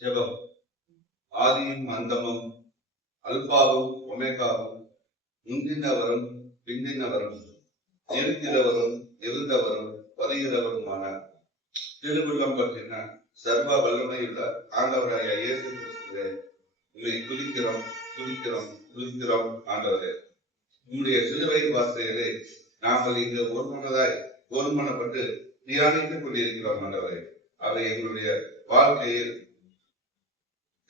ஜெபம். ஆதியும் அந்தமும் அல்பாவும் ஒமேகாவும் முந்தினவரும் பிந்தினவரும் இருக்கிறவரும் இருந்தவரும் வருகிறவருமான திருவுள்ளம் பற்றின சர்வ வல்லமையுள்ள ஆண்டவராய இயேசு கிறிஸ்துவே, உண்மை துதிக்கிறோம் துதிக்கிறோம் துதிக்கிறோம். ஆண்டவரே, உம்முடைய சிலுவை வார்த்தைகளே நாங்கள் இங்கு ஒருமனப்பட்டு தியானித்துக் கொண்டிருக்கிறோம். ஆண்டவரே, அவை எங்களுடைய வாழ்க்கையில்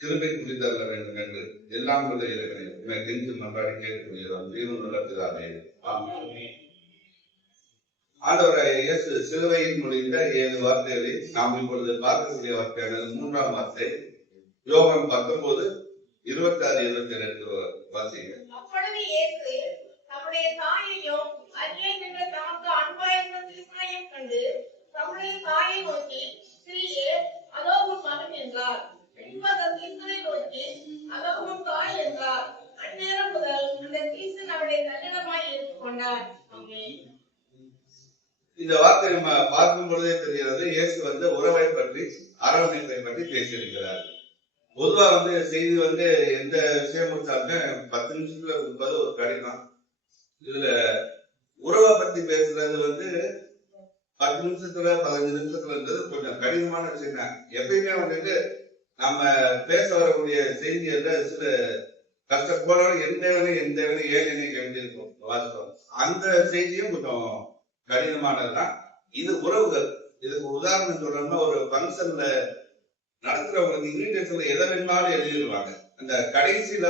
கிருபை புரிதல்ல வேண்டும் என்று எல்லாம் உள்ள இறைவனை உண்மை கெஞ்சு மன்றாடி கேட்கப்படுகிறோம். ஜீவனுள்ள பிதாவே, ஆமென். ஆண்டவராய இயேசு சிலுவையில் முடிந்த 7 வார்த்தைகளில் நாம் இப்பொழுது பார்க்கக்கூடிய வார்த்தையானது 3ஆம் வார்த்தை. யோவான் 19:26-27 வாசிங்க. அப்பொழுது இயேசு தம்முடைய தாயையும் அருகே நின்ற தமக்கு அன்பாயிருந்த சீசனையும் கண்டு தம்முடைய தாயை நோக்கி, ஸ்திரீயே, அதோ உன் மகன் என்றார். பின்பு அந்த சீசனை நோக்கி, அதோ உன் தாய் என்றார். அந்நேரம் முதல் அந்த சீசன் அவருடைய கல்யாணமாய் ஏற்றுக்கொண்டார். இந்த வார்த்தை நம்ம பார்க்கும் பொழுதே தெரிகிறது, இயேசு உறவை பற்றி, அரவணைப்பை பற்றி பேசியிருக்கிறார். பொதுவா செய்தி எந்த விஷயம் முடிச்சாலுமே 10 நிமிஷத்துல இருப்பது ஒரு கடினம். இதுல உறவை பத்தி பேசுறது 10 நிமிஷத்துல 15 நிமிஷத்துலன்றது கொஞ்சம் கடினமான விஷயம் தான். எப்பயுமே நம்ம பேச வரக்கூடிய செய்திகள்ல சில கஷ்டப்போனாலும் எந்த ஏன் என்னை கேட்டிருக்கோம் வாஸ்தவம். அந்த செய்தியும் கொஞ்சம் கடினமானதுதான். இது உறவுகள். இதுக்கு உதாரணம் சொல்லணும்னா, ஒரு ஃபங்க்ஷன்ல நடத்துறவங்களுக்கு இன்விடேஷன்ல எதை வேணுமாலும் எழுதிடுவாங்க. அந்த கடைசியில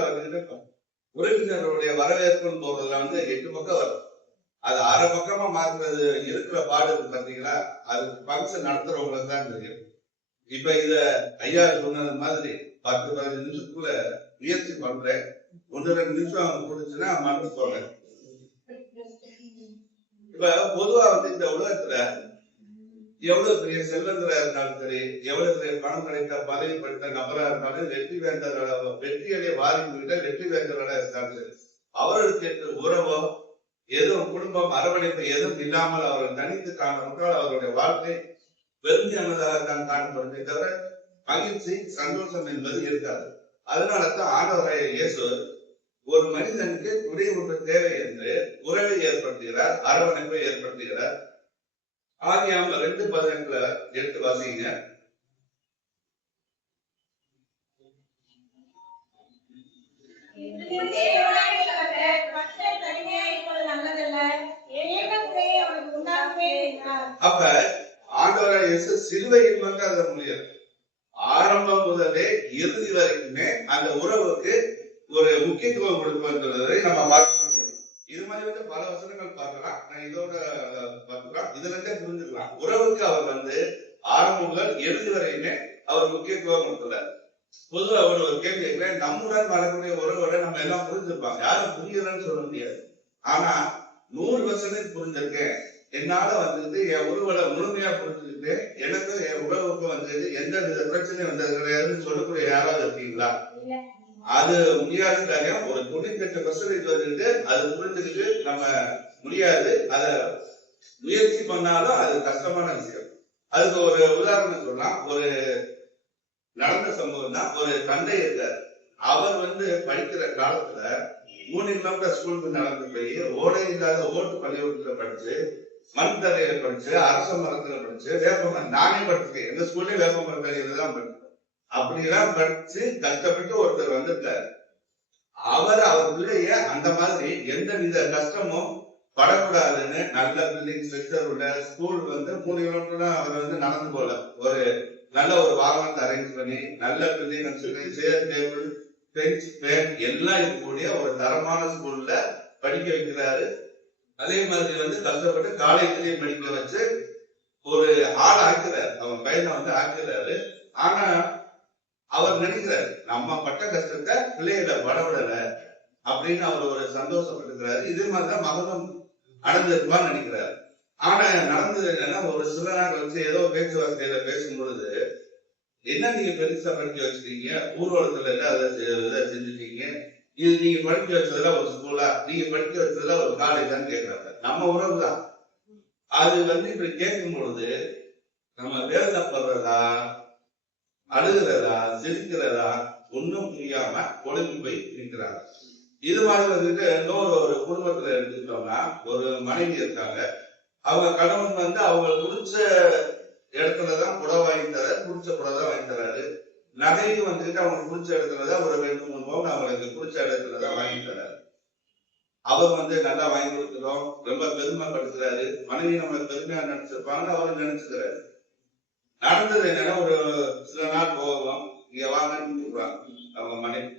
உறவினர்களுடைய வரவேற்புன்னு போறதுல 8 பக்கம் வரும். அது அரை பக்கமா மாத்துறது இருக்கிற பாடு பாத்தீங்களா, அது ஃபங்க்ஷன் நடத்துறவங்களுக்கு தான் தெரியும். இப்ப இத ஐயா சொன்னது மாதிரி 10-15 நிமிஷத்துக்குள்ள முயற்சி பண்றேன். 1-2 நிமிஷம் கொடுச்சுன்னா மறந்து போறேன். இப்ப பொதுவா இந்த உலகத்துல எவ்வளவு பெரிய செல்வந்தரா இருந்தாலும் சரி, எவ்வளவு பெரிய பணம் கிடைத்த பதவி பெற்ற நபரா இருந்தாலும், வெற்றியடைய வாரிக்கிட்ட வெற்றி வேந்தர்களா இருந்தாலும் சரி, அவர்களுக்கு உறவோ எதுவும் குடும்பம் அரவணைப்பு எதுவும் இல்லாமல் அவர்கள் தனித்து காணப்பட்டால் அவருடைய வாழ்க்கை வெறுமையானதாகத்தான் காணப்படுமே தவிர மகிழ்ச்சி சந்தோஷம் என்பது இருக்காது. அதனாலதான் ஆண்டவராய இயேசு ஒரு மனிதனுக்கு துணை ஒன்று தேவை என்று உறவை ஏற்படுத்துகிறார், அரவணைப்பை ஏற்படுத்துகிறார். ஆதியாகமம் 2:18 எடுத்து வாசிங்க. அப்ப ஆண்டவராய் இயேசு சிலுவையில் அதை முடியாது. ஆரம்பம் முதலே இறுதி வரைக்குமே அந்த உறவுக்கு ஒரு முக்கியத்துவம் கொடுப்பதை நம்ம பார்க்க முடியும். இது மாதிரி பல வசனங்கள் பார்க்கலாம். நான் இதோட பார்க்கலாம், இதுல இருந்தே புரிஞ்சுக்கலாம். உறவுக்கு அவர் ஆரம்பம் முதல் இறுதி வரையுமே அவர் முக்கியத்துவம் கொடுக்கல. பொதுவா அவர் ஒரு கேள்வி கேட்கிறேன், நம்முடன் வரக்கூடிய உறவோட நம்ம எல்லாம் புரிஞ்சிருப்பாங்க, யாரும் புரியலன்னு சொல்ல முடியாது. ஆனா 100% புரிஞ்சிருக்கேன். என்னால என் உறவுகளை முழுமையா புரிஞ்சுக்கிட்டு எனக்கும் என் உறவுக்கும் எந்த வித பிரச்சனையும் வந்தது கிடையாதுன்னு சொல்லக்கூடிய யாராவது இருக்கீங்களா? அது முடியாதுன்றாங்க. ஒரு 98% அது புரிஞ்சுக்கிட்டு நம்ம முடியாது, அத முயற்சி பண்ணாலும் அது கஷ்டமான விஷயம். அதுக்கு ஒரு உதாரணம் சொல்லலாம். ஒரு நடந்த சம்பவம் தான். ஒரு தந்தை இருக்கார். அவர் படிக்கிற காலத்துல 3 கிலோமீட்டர் ஸ்கூலுக்கு நடந்து போய் ஓடை இல்லாத ஓட்டு பள்ளிக்கூடத்துல படிச்சு, மண் தரையில படிச்சு, அரச மரத்துல படிச்சு, வேப்பமரம், நானே படிச்சிருக்கேன், எங்க ஸ்கூல்ல வேப்பமரம் தரையில தான் படிச்சேன். அப்படிலாம் படிச்சு கஷ்டப்பட்டு ஒருத்தர் வந்திருக்காரு. அவர் பிள்ளைய அந்த மாதிரி எந்த வித கஷ்டமும் படக்கூடாதுன்னு நல்ல பில்டிங் ஸ்ட்ரக்சர் உள்ள ஸ்கூல் 3 கிலோமீட்டர் அவர் நடந்து போல ஒரு நல்ல ஒரு வாகனத்தை அரேஞ்ச் பண்ணி நல்ல building chair table bench fan எல்லாம் இருக்கக்கூடிய ஒரு தரமான ஸ்கூல்ல படிக்க வைக்கிறாரு. அதே மாதிரி கஷ்டப்பட்டு காலேஜ்லயும் படிக்க வச்சு ஒரு ஆள் ஆக்கிறாரு. அவன் பையனை ஆக்கிறாரு. ஆனா அவர் நினைக்கிறாரு, நம்ம பட்ட கஷ்டத்தை பிள்ளைகளை படவிடல அப்படின்னு அவர் ஒரு சந்தோஷப்பட்டுக்கிறாரு. இதே மாதிரிதான் மகனும் நடந்திருப்பான்னு நினைக்கிறாரு. ஆனா நடந்தது என்னன்னா, ஒரு சில நாள் கழிச்சு ஏதோ பேச்சுவார்த்தையில பேசும் பொழுது, என்ன நீங்க பெருசா படிக்க வச்சுட்டீங்க, ஊர்வலத்துல எல்லாம் அதை செஞ்சுட்டீங்க, இது நீங்க படிக்க வச்சதுல ஒரு ஸ்கூலா, நீங்க படிக்க வச்சதுல ஒரு காலேஜான்னு கேட்கறாங்க. நம்ம உறவு தான். அது இப்படி கேட்கும் பொழுது நம்ம வேதனைப்படுறதா அழுகிறதா சிரிக்கிறதா ஒண்ணும் புரியாம ஒழுங்கி போய் நிற்கிறாங்க. இது மாதிரி வந்துட்டு இன்னொரு ஒரு குடும்பத்துல எடுத்துக்கிட்டோம்னா ஒரு மனைவி இருக்காங்க. அவங்க கணவன் வந்து அவங்க பிடிச்ச இடத்துலதான் புடவை வாங்கி தராரு, பிடிச்ச புடவை தான் வாங்கி தராரு. நகையும் வந்துட்டு அவங்களுக்கு பிடிச்ச இடத்துலதான் ஒரு 2-3 பவுன் அவங்களுக்கு பிடிச்ச இடத்துலதான் வாங்கி தராரு. அவர் வந்து நல்லா வாங்கி கொடுக்கிறோம், ரொம்ப பெருமைப்படுத்துறாரு. மனைவி நம்ம பெருமையா நினைச்சிருப்பாங்க, அவரும் நினைச்சுக்கிறாரு. நடந்தது என்னன்னா ஒரு சில நாள் போவோம், இங்க வாங்கன்னு கூப்பிடுறாங்க அவங்க மனைவி.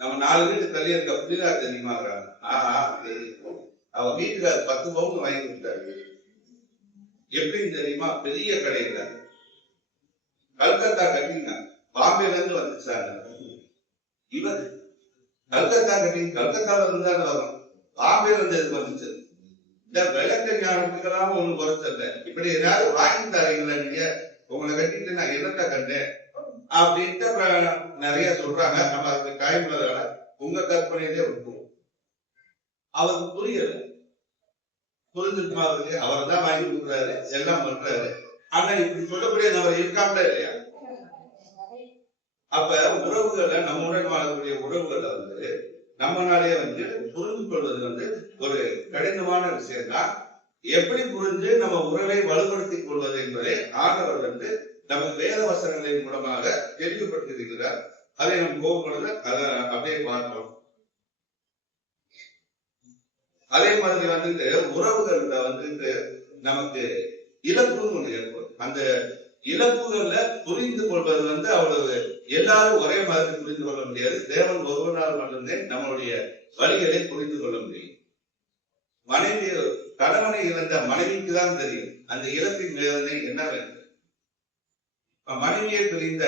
நம்ம 4 வீட்டு தள்ளி இருக்க புதிதா தெரியுமாங்கிறாங்க. அவ வீட்டுக்காரர் 10 பவுன் வாங்கி கொடுத்தாரு. எப்படின்னு தெரியுமா? பெரிய கடையில கல்கத்தா கட்டிங்க, பாம்பேல இருந்து வந்துச்சாங்க. இவர் கல்கத்தா கட்டி கல்கத்தால இருந்து தான் வரும், பாம்பேல இருந்து எதுக்கு வந்துச்சு? இந்த விளக்க ஞானத்துக்கெல்லாம் ஒண்ணு குறைச்சல. இப்படி ஏதாவது வாங்கி தரீங்களா நீங்க? உங்களை கட்டிட்டு நான் என்னத்த கண்டேன் அப்படின்ட்டு நிறைய சொல்றாங்க. நம்ம அதுக்கு காயமுள்ளதால உங்க கற்பனையிலே விட்டுருவோம். அவருக்கு புரியல. புரிஞ்சுக்குமா? அவருக்கு அவர் தான் வாங்கி கொடுக்குறாரு, எல்லாம் பண்றாரு. ஆனா இப்படி சொல்லக்கூடிய நபர் இருக்காங்களா இல்லையா? அப்ப உறவுகளை, நம்முடன் வாழக்கூடிய உறவுகளை வந்து நம்மளாலே வந்து புரிந்து கொள்வது வந்து ஒரு கடினமான விஷயம் தான். எப்படி புரிஞ்சு நம்ம உறவை வலுப்படுத்திக் கொள்வது என்பதை ஆண்டவர் வந்து நமக்கு வேத வசனங்களின் மூலமாக தெளிவுபடுத்தியிருக்கிறார். அதை நம்ம போகும்பொழுது அதை அப்படியே பார்க்கிறோம். அதே மாதிரி வந்துட்டு உறவுகள்ல வந்துட்டு நமக்கு இழப்புன்னு ஒண்ணு ஏற்படும். அந்த இழப்புகள்ல புரிந்து கொள்வது வந்து அவ்வளவு எல்லாரும் ஒரே மாதிரி புரிந்து கொள்ள முடியாது. தேவன் ஒருவரால் மட்டுமே நம்மளுடைய வழிகளை புரிந்து கொள்ள முடியும். மனைவி கணவனை இழந்த மனைவிக்கு தான் தெரியும் அந்த இழப்பின் வேதனை என்னவென்று. மனைவியை பிரிந்த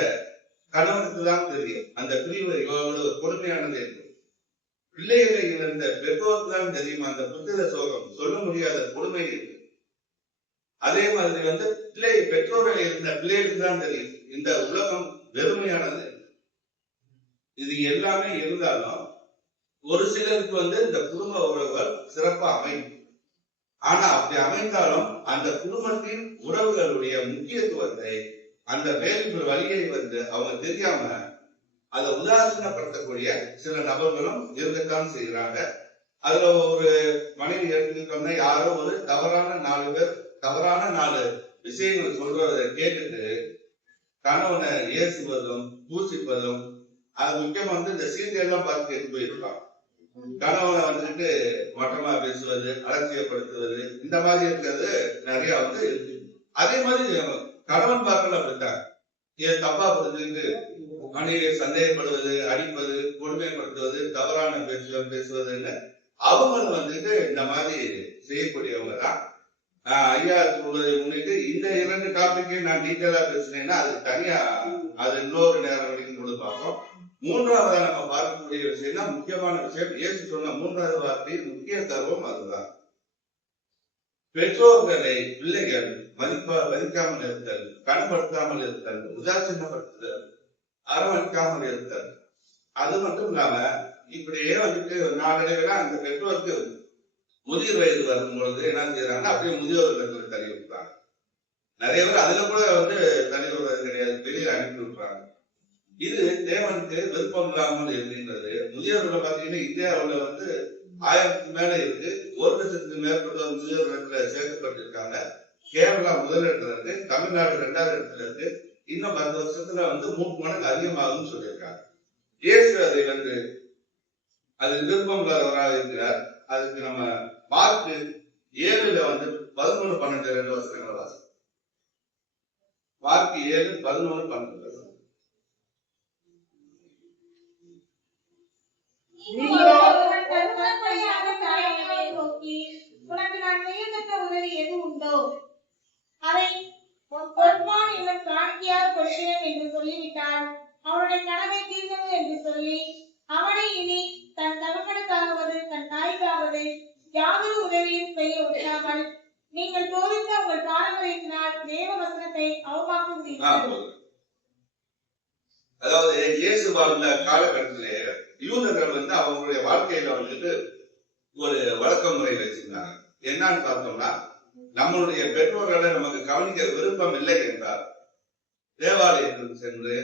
கணவனுக்கு தான் தெரியும் அந்த பிரிவு எவ்வளவு கொடுமையானது என்று. பிள்ளைகளை இழந்த பெற்றோருக்கு தான் தெரியும் அந்த புத்திர சோகம் சொல்ல முடியாத கொடுமை என்று. அதே மாதிரி வந்து பெற்றோர்கள் இருந்த பிள்ளைகளுக்கு தான் தெரியும் இந்த உலகம் வெறுமையானது. இது எல்லாமே இருந்தாலும் ஒரு சிலருக்கு வந்து இந்த குடும்ப உறவுகள் சிறப்பா அமையும். ஆனா அப்படி அமைந்தாலும் அந்த குடும்பத்தின் உறவுகளுடைய முக்கியத்துவத்தை, அந்த வேறு வழியை வந்து அவங்க தெரியாம அதை உதாசீனப்படுத்தக்கூடிய சில நபர்களும் இருக்கத்தான் செய்கிறாங்க. அதுல ஒரு மனைவி எடுத்துக்கிட்டோம்னா யாரோ ஒரு தவறான 4 பேர் தவறான 4 விஷயங்கள் சொல்றதை கேட்டுட்டு கணவனை ஏசுவதும் பூசிப்பதும், அது முக்கியமா வந்து இந்த சீரியல்லாம் பார்த்து கேட்டு போயிருப்பாங்க. கணவனை வந்துட்டு மட்டமா பேசுவது, அலட்சியப்படுத்துவது, இந்த மாதிரி இருக்கிறது நிறைய வந்து இருக்கு. அதே மாதிரி கணவன் பார்க்கல அப்படித்தான் தப்பா புரிஞ்சுக்கிட்டு மனைவியை சந்தேகப்படுவது, அடிப்பது, கொடுமைப்படுத்துவது, தவறான பேச்சுகள் பேசுவதுன்னு அவங்க வந்துட்டு இந்த மாதிரி செய்யக்கூடியவங்க தான். ஐயா சொல்வதை முன்னிட்டு இந்த 2 டாபிக்கையும் நான் டீட்டெயிலா பேசுனேன்னா அது தனியா, அது இன்னொரு நேரம் வரைக்கும் கூட பார்ப்போம். 3வது நம்ம பார்க்கக்கூடிய விஷயம் தான் முக்கியமான விஷயம். இயேசு சொன்ன 3வது வார்த்தையில் முக்கிய கருவம் அதுதான். பெற்றோர்களை பிள்ளைகள் மதிக்காமல் இருத்தல், கனப்படுத்தாமல் இருத்தல், உதாசீனப்படுத்துதல், அரவணைக்காமல் இருத்தல். அது மட்டும் இல்லாம இப்படியே வந்துட்டு நாளடைவில் அந்த பெற்றோருக்கு முதிர் வயது வரும்பொழுது என்ன செய்யறாங்கன்னா அப்படியே முதியோர்கள் தள்ளி விட்டுறாங்க. நிறைய பேர் அதுல கூட வந்து தள்ளி விடுறது கிடையாது, வெளியே அனுப்பி விட்டுறாங்க. இது தேவனுக்கு விருப்பம் இல்லாமல் இருக்கின்றது. முதியோர்களை பார்த்தீங்கன்னா இந்தியாவில் வந்து 1000க்கு மேல இருக்கு. 1,00,000க்கு மேற்பட்ட முதியோர்கள் சேர்க்கப்பட்டிருக்காங்க. கேரளா முதல் இடத்துல இருக்கு, தமிழ்நாடு 2வது இடத்துல இருக்கு. இன்னும் 10 வருஷத்துல வந்து 3 மடங்கு அதிகமாகும் சொல்லியிருக்காங்க. இயேசு அதை வந்து அது விருப்பம் இல்லாதவராக இருக்கிறார். அதுக்கு நம்ம மார்க் 7ல வந்து 11, 12 2 வசனங்களை வாசி. மார்க் 7, 11, 12 வசனம். உனக்கு நான் செய்யத்தக்க உதவி எது உண்டோ அதை பொன்மான் இவன் காணிக்கையாக கொடுக்கிறேன் என்று சொல்லிவிட்டான். அவனுடைய கனவை தீர்ந்தது என்று சொல்லி அவனை இனி தன் தகப்பனுக்காகவது தன் தாய்க்காவது யாதொரு உதவியும் செய்ய விடாமல் நீங்கள் போதித்த உங்கள் பாரம்பரியத்தினால் தேவ வசனத்தை அவமாக்குகிறீர்கள். அதாவது இயேசு வாழ்ந்த காலகட்டத்திலே யூதர்கள் வந்து அவங்களுடைய வாழ்க்கையில வந்துட்டு ஒரு வழக்க முறை வச்சிருந்தாங்க. என்னன்னு பார்த்தோம்னா, நம்மளுடைய பெற்றோர்களை நமக்கு கவனிக்க விருப்பம் இல்லை என்றால் தேவாலயத்துக்கு சென்று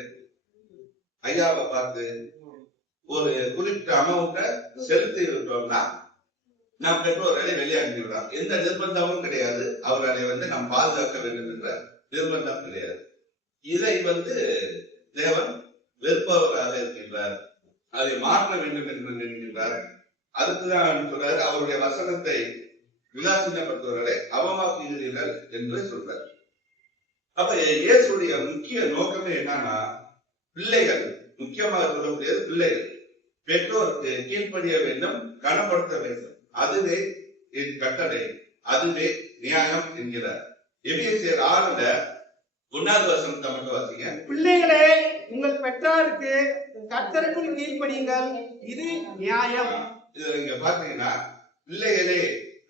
ஐயாவை பார்த்து ஒரு குறிப்பிட்ட அமௌண்ட்டை செலுத்தி விட்டோம்னா நம் பெற்றோர்களை வெளியாக்கி விடலாம். எந்த நிர்பந்தமும் கிடையாது. அவர்களை நாம் பாதுகாக்க வேண்டும் என்ற நிர்பந்தம் கிடையாது. இதை தேவன் வெறுப்பவராக இருக்கின்றார். அதை மாற்ற வேண்டும் என்று நினைக்கின்றார். அதுக்குதான் சொல்றாரு, அவருடைய வசனத்தை விலாசினப்படுத்துவர்களை அவமாக்குகிறீர்கள் என்று சொல்றார். அப்ப இயேசுடைய முக்கிய நோக்கமே என்னன்னா, பிள்ளைகள், முக்கியமாக சொல்லக்கூடியது பிள்ளைகள் பெற்றோருக்கு கீழ்ப்படிய வேண்டும், கனப்படுத்த வேண்டும். அதுவே என் கட்டளை, அதுவே நியாயம் என்கிறார். எபிரேயர் 6:1 வசனத்தை மட்டும் வாசிங்க. பிள்ளைகளே, உங்கள் பெற்றாருக்கு கர்த்தருக்குள் கீழ்ப்படியுங்கள், இது நியாயம். இதுல நீங்க பாத்தீங்கன்னா பிள்ளைகளே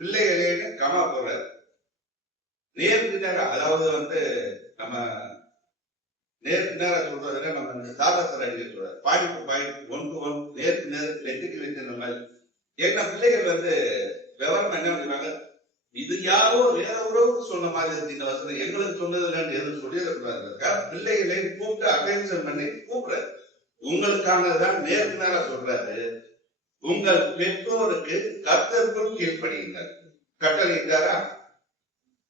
பிள்ளைகளேன்னு கமா போடுறாரு. நேருக்கு நேரம், அதாவது நம்ம நேருக்கு நேரம் சொல்றதுல நம்ம தாதாசர் அடிக்க சொல்றாரு. பாயிண்ட் டு பாயிண்ட், 1 to 1, நேருக்கு நேரம் நெட்டுக்கு வைக்கிற மாதிரி. ஏன்னா பிள்ளைகள் விவரம் என்ன பண்ணிடுவாங்க, இது யாரோ வேற உறவுக்கு சொன்ன மாதிரி இருக்கு இந்த வசனம், எங்களுக்கு சொன்னதுல எதுவும் சொல்லிடக்கூடாது. பிள்ளைகளை கூப்பிட்டு அட்டென்ஷன் பண்ணி கூப்பிடுறாரு. உங்களுக்கானதான் நேருக்கு நேரம் சொல்றாரு. உங்கள் பெற்றோருக்கு கர்த்தருக்குள் கீழ்ப்படியுங்கள், கட்டளையிட்டாரா,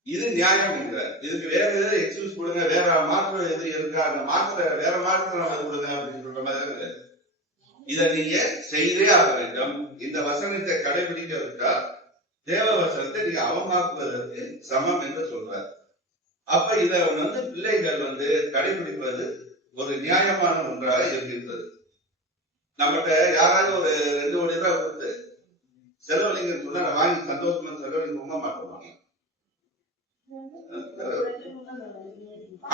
இது நியாயம் என்கிறார். இதுக்கு வேற ஏதாவது எக்ஸ்கியூஸ் கொடுங்க, வேற மாற்றம் எது இருக்கா, அந்த மாற்ற வேற மாற்றம் நம்ம கொடுங்க அப்படின்னு சொல்ற மாதிரி இதை நீங்க செய்தே ஆக வேண்டும். இந்த வசனத்தை கடைபிடிக்க விட்டால் தேவ வசனத்தை நீங்க அவமாக்குவதற்கு சமம் என்று சொல்றார். அப்ப இதை பிள்ளைகள் கடைபிடிப்பது ஒரு நியாயமான ஒன்றாக இருக்கின்றது. நம்மகிட்ட யாராவது ஒரு 2 கோடி ரூபாய் கொடுத்து செலவழிங்கன்னு சொன்னா வாங்கி சந்தோஷமா செலவழிக்க போக மாட்டோம்.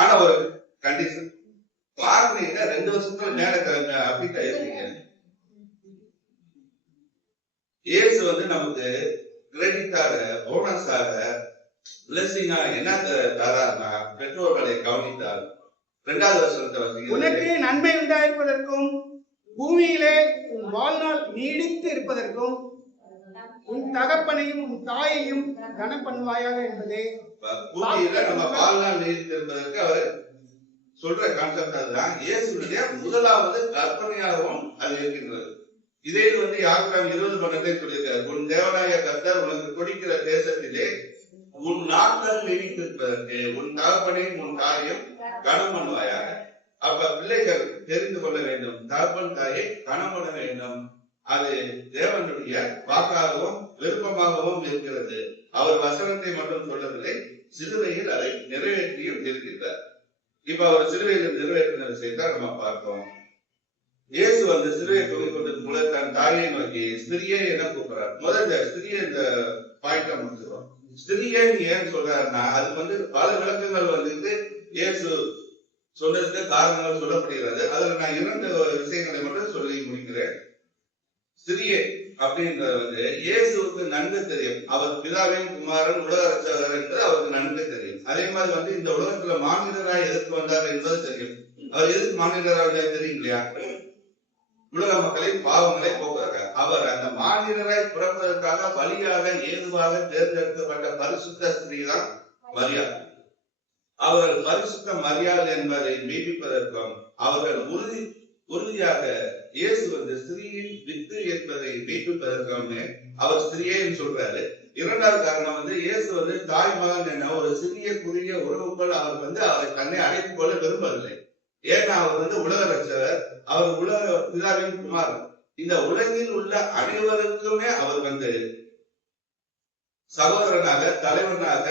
ஆனா ஒரு கண்டிஷன், வாங்கினீங்க 2 வருஷத்துல மேல அப்டேட் ஆயிருக்கீங்க. இயேசு நமக்கு கிரெடிட்டாக, போனஸாக, பிளஸிங்கா என்ன தரார்னா, பெற்றோர்களை கவனித்தால் 2வது வசனத்தை வசீங்க. உனக்கு நன்மை உண்டாயிருப்பதற்கும் பூமியிலே உன் வாழ்நாள் நீடித்து இருப்பதற்கும் உன் தகப்பனையும் உன் தாயையும் கனம் பண்ணுவாயாக என்பதே. பூமியில நம்ம வாழ்நாள் நீடித்து இருப்பதற்கு அவர் சொல்ற கான்செப்ட் அதுதான். இயேசுடைய முதலாவது கற்பனையாகவும் அது இருக்கின்றது. இதே யாத்திராம் 20:12 சொல்லியிருக்காரு, உன் தேவனாய கர்த்தர் உனக்கு கொடுக்கிற தேசத்திலே உன் நாட்கள் நீடித்திருப்பதற்கு உன் தகப்பனையும் உன் தாயையும் கனம் பண்ணுவாயாக. அப்ப பிள்ளைகள் தெரிந்து கொள்ள வேண்டும், தகப்பன் தாயை கனம் பண்ண வேண்டும். அது தேவனுடைய வாக்காகவும் விருப்பமாகவும் இருக்கிறது. அவர் வசனத்தை மட்டும் சொல்லவில்லை, சிலுவையில் அதை நிறைவேற்றியும் இருக்கின்றார். இப்ப அவர் சிலுவையில் நிறைவேற்றின விஷயத்தை நம்ம பார்ப்போம். இயேசு சிலுவையை தொழில் கொண்டது மூலம் தன் தாயை நோக்கி ஸ்திரியே என கூப்பிடுறார். முதல்ல ஸ்திரியை இந்த பாயிண்ட முடிச்சிடும். ஸ்திரியே ஏன் சொல்றாருன்னா, அது பல விளக்கங்கள் இயேசு சொன்னதுக்கு காரணங்கள் சொல்லப்படுகிறது. அதுல நான் 2 விஷயங்களை மட்டும் சொல்லி முடிக்கிறேன். ஸ்திரியே அப்படின்றது இயேசுவுக்கு நன்கு தெரியும், அவர் பிதாவின் குமாரன், உலக ரட்சகர் என்று அவருக்கு நன்கு தெரியும். அதே மாதிரி இந்த உலகத்துல மாநிலராய் எதற்கு வந்தார் என்பது தெரியும். அவர் எதுக்கு மாநிலராக தெரியும் இல்லையா? உலக மக்களின் பாவங்களை போக்குறாங்க. அவர் அந்த மாநிலராய் பிறப்பதற்காக வழியாக ஏதுவாக தேர்ந்தெடுக்கப்பட்ட பரிசுத்த ஸ்திரீ தான் மரியாள். அவர்கள் பரிசுத்த மரியாள் என்பதை மெய்ப்பிப்பதற்கும் அவர்கள் உறுதியாக இயேசு ஸ்திரீயின் வித்து என்பதை மெய்ப்பிப்பதற்கும் அவர் ஸ்திரீயேன்னு சொல்றாரு. 2வது காரணம் இயேசு தாய் மகன் என ஒரு சிறிய குறுகிய உறவுக்குள் அவர் அவரை தன்னை அழைத்துக் கொள்ள விரும்பவில்லை. ஏன்னா அவர் உலக ரட்சகர், அவர் உலக பிதாவின் குமாரன். இந்த உலகில் உள்ள அனைவருக்குமே அவர் சகோதரனாக, தலைவனாக,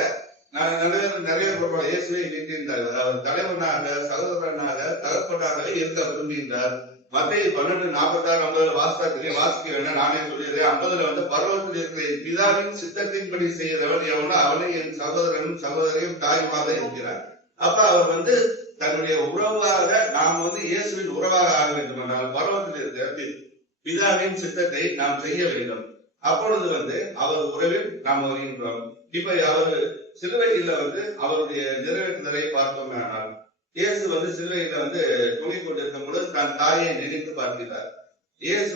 நிறைய இயேசுவை வீட்டிருந்தார். அவர் தலைவனாக, சகோதரனாக, தகப்பனாகவே இருக்க விரும்புகின்றார். மத்தேயு 12:46-50 வாசிக்க வேண்டாம், நானே சொல்லிடுறேன். 50 பரலோகத்தில் இருக்கிற பிதாவின் சித்தத்தின்படி செய்கிறவன் எவனோ அவனை என் சகோதரனும் சகோதரியும் தாயுமாக இருக்கிறார். அப்ப அவர் தன்னுடைய உறவாக நாம் இயேசுவின் உறவாக ஆக வேண்டும் என்றால் பரலோகத்தில் இருக்கிற பிதாவின் சித்தத்தை நாம் செய்ய வேண்டும். அப்பொழுது அவர் உறவில் நாம் வருகின்றோம். இப்ப அவர் சிலுவையில அவருடைய நிறைவேற்றுதலை பார்த்தோம். ஆனால் இயேசு சிலுவையில தொங்கிக் கொண்டிருக்கும் பொழுது தன் தாயை நினைத்து பார்க்கிறார். இயேசு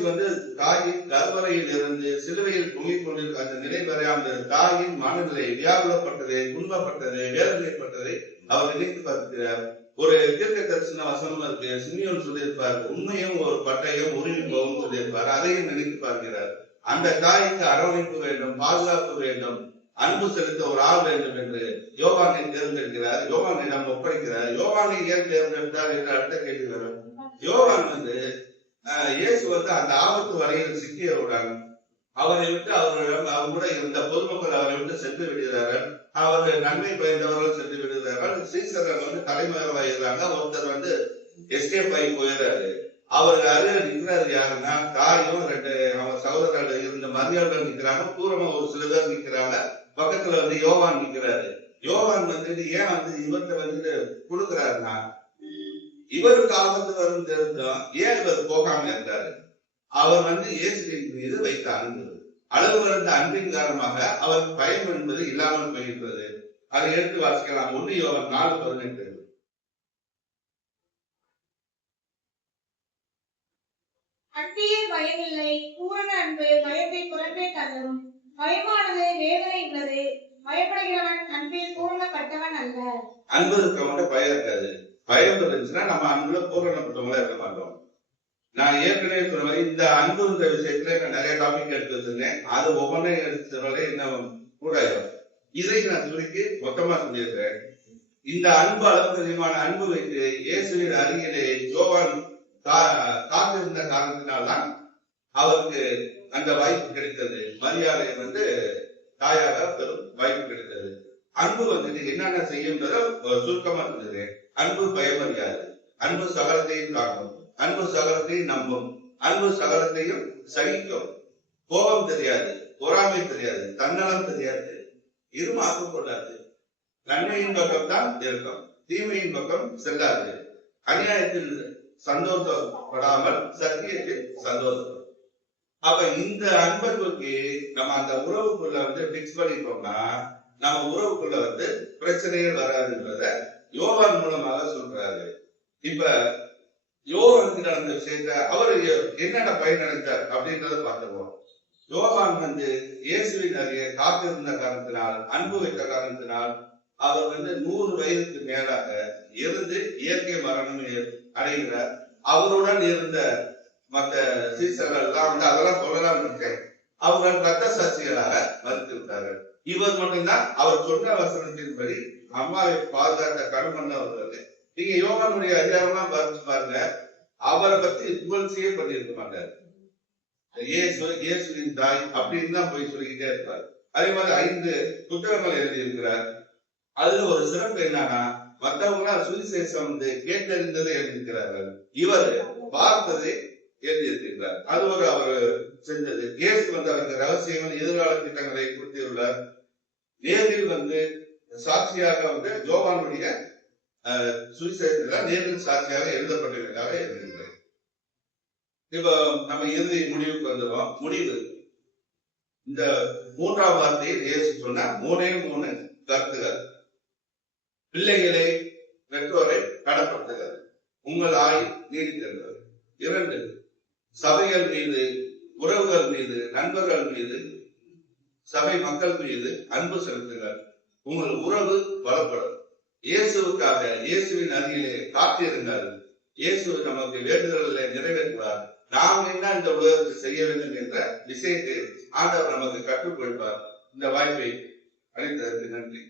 தாயின் கருவறையில் இருந்து சிலுவையில் தொங்கிக் கொண்டிருக்க அந்த நிலை வரை அந்த தாயின் மனநிலை வியாகுலப்பட்டதை, துன்பப்பட்டதை, வேதனைப்பட்டதை அவர் நினைத்து பார்க்கிறார். ஒரு தீர்க்க தரிசன வசனம் இருக்கு. சிமியோன் சொல்லியிருப்பார், உண்மையும் ஒரு பட்டயம் உருவி போகும் சொல்லியிருப்பார். அதையும் நினைத்து பார்க்கிறார். அந்த தாய்க்கு அரவணைப்பு வேண்டும், பாதுகாப்பு வேண்டும், அன்பு செலுத்த ஒரு ஆள் வேண்டும் என்று யோவானை தேர்ந்தெடுக்கிறார். யோவானிடம் ஒப்படைக்கிறார். யோவானை ஏன் தேர்ந்தெடுத்தார் என்று அடுத்த கேள்வி வரும். யோவான் இயேசு அந்த ஆபத்து வரையில் சிக்கியவுடன் அவரை விட்டு அவர் கூட இருந்த பொதுமக்கள் அவரை விட்டு சென்று விடுகிறார்கள். அவர்கள் நன்மை பயந்தவர்கள் சென்று விடுகிறார்கள். சீசர்கள் தலைமறைவாகிறாங்க. ஒருத்தர் எஸ்கேப் ஆகி போயிடுறாரு. அவருக்கு அருகில் நிற்கிறாரு யாருன்னா, தாயும் 2 அவங்க சகோதரர்கள் இருந்த மரியாதைகள் நிற்கிறாங்க. தூரமா ஒரு சில பேர் நிற்கிறாங்க. பக்கத்துல யோவான் நிற்கிறாரு. யோவான் ஏன் இவர்கிட்ட கொடுக்கிறாருன்னா, இவருக்கு ஆபத்து வரும் தெரிஞ்சும் ஏன் இவர் போகாம இருந்தாரு? அவர் இயேசுவின் மீது வைத்த அன்பு, அளவு கடந்த அன்பின் காரணமாக அவர் பயம் என்பது இல்லாமல் போகின்றது. அதை எடுத்து வாசிக்கலாம். 1 யோவான் 4:18. அன்பில் பயமில்லை, பூரண அன்பு பயத்தை புறம்பே தள்ளும். பயமானது வேதனை உள்ளது, பயப்படுகிறவன் அன்பில் பூரணப்பட்டவன் அல்ல. அன்பு இருக்கிறவங்க பயம் இருக்காது. பயம் இருந்துச்சுன்னா நம்ம அன்புல பூரணப்பட்டவங்களா இருக்க மாட்டோம். நான் ஏற்கனவே சொன்ன மாதிரி இந்த அன்புன்ற விஷயத்துல நான் நிறைய டாபிக் எடுத்து வச்சிருந்தேன். அது ஒவ்வொன்றையும் எடுத்துறதே இன்னும் கூட இதை நான் சுருக்கி மொத்தமா சொல்லியிருக்கிறேன். இந்த அன்பு அளவுக்கு அதிகமான அன்பு வைத்து இயேசுவின் அருகிலே யோவான் காத்திருந்த காரணத்தினால்தான் அவருக்கு அந்த வாய்ப்பு கிடைத்தது. மரியாதை தாயாக பெரும் வாய்ப்பு கிடைத்தது. அன்பு என்னென்ன செய்யுன்றத சுருக்கமா இருந்தது. அன்பு பயமறியாது, அன்பு சகலத்தையும் காக்கும், அன்பு சகலத்தையும் நம்பும், அன்பு சகலத்தையும் சகிக்கும், கோபம் தெரியாது, பொறாமை தெரியாது, தன்னலம் தெரியாது, இருமாப்பு கொள்ளாது, நன்மையின் பக்கம் தான் இருக்கும், தீமையின் பக்கம் செல்லாது, அநியாயத்தில் சந்தோஷப்படாமல் சத்தியத்தில் சந்தோஷப்படும். அப்ப இந்த அன்பை தூக்கி நம்ம அந்த உறவுக்குள்ள பிக்ஸ் பண்ணிட்டோம்னா நம்ம உறவுக்குள்ள பிரச்சனைகள் வராதுன்றத யோவான் மூலமாக சொல்றாரு. இப்ப யோவானுக்கு நடந்த விஷயத்த அவரு என்னென்ன பயன் அடைந்தார் அப்படின்றத பார்த்துருவோம். யோவான் இயேசுவின் அருகே காத்திருந்த காரணத்தினால், அன்பு வைத்த காரணத்தினால் அவர் 100 வயதுக்கு மேலாக இருந்து இயற்கை மரணம் அடைகிறார். அவருடன் இருந்த மற்ற சீசர்கள் எல்லாம் அதெல்லாம் சொல்லலாம் இருக்கேன். அவர்கள் ரத்த சாட்சிகளாக மறுத்துவிட்டார்கள். இவர் மட்டும்தான் அவர் சொன்ன வசனத்தின்படி அம்மாவை பாதுகாத்த கடன்பண்ணவர்கள். நீங்க யோவானுடைய அதிகாரம்லாம் பாருங்க, அவரை பத்தி புகழ்ச்சியே பண்ணியிருக்க மாட்டார். இயேசுவின் தாய் அப்படின்னு தான் போய் சொல்லிக்கிட்டே இருப்பார். அதே மாதிரி 5 புத்தகங்கள் எழுதி இருக்கிறார். அதுல ஒரு சிறப்பு என்னன்னா, மற்றவங்க சுவிசேஷம் கேட்டறிந்ததை எழுதியிருக்கிறார்கள். இவர் பார்த்ததை எழுதியிருக்கிறார். அது அவர் செஞ்சது. இயேசு அவருக்கு ரகசியங்கள் எதிர்கால திட்டங்களை கொடுத்துள்ளார். நேரில் சாட்சியாக யோவானுடைய சுவிசேஷத்துல நேரில் சாட்சியாக எழுதப்பட்டிருக்கிறதாக எழுதியிருக்கிறார். இப்ப நம்ம இறுதி முடிவுக்கு வந்துடுவோம். முடிவு இந்த 3ஆம் வார்த்தையில் இயேசு சொன்ன 3 கருத்துகள். பிள்ளைகளை பெற்றோரை கடப்படுத்துகிறது, உங்கள் ஆயுள் நீடித்திருக்கிறது. 2, சபைகள் மீது, உறவுகள் மீது, நண்பர்கள் மீது, சபை மக்கள் மீது அன்பு செலுத்துங்கள், உங்கள் உறவு பலப்படும். இயேசுவுக்காக இயேசுவின் அருகிலே காத்திருங்கள். இயேசு நமக்கு வேண்டுதல்களை நிறைவேற்றுவார். நாம் என்ன இந்த உலகத்தில் செய்ய வேண்டும் என்ற விஷயத்தை ஆண்டவர் நமக்கு கற்றுக் கொடுப்பார். இந்த வாய்ப்பை அளித்ததற்கு நன்றி.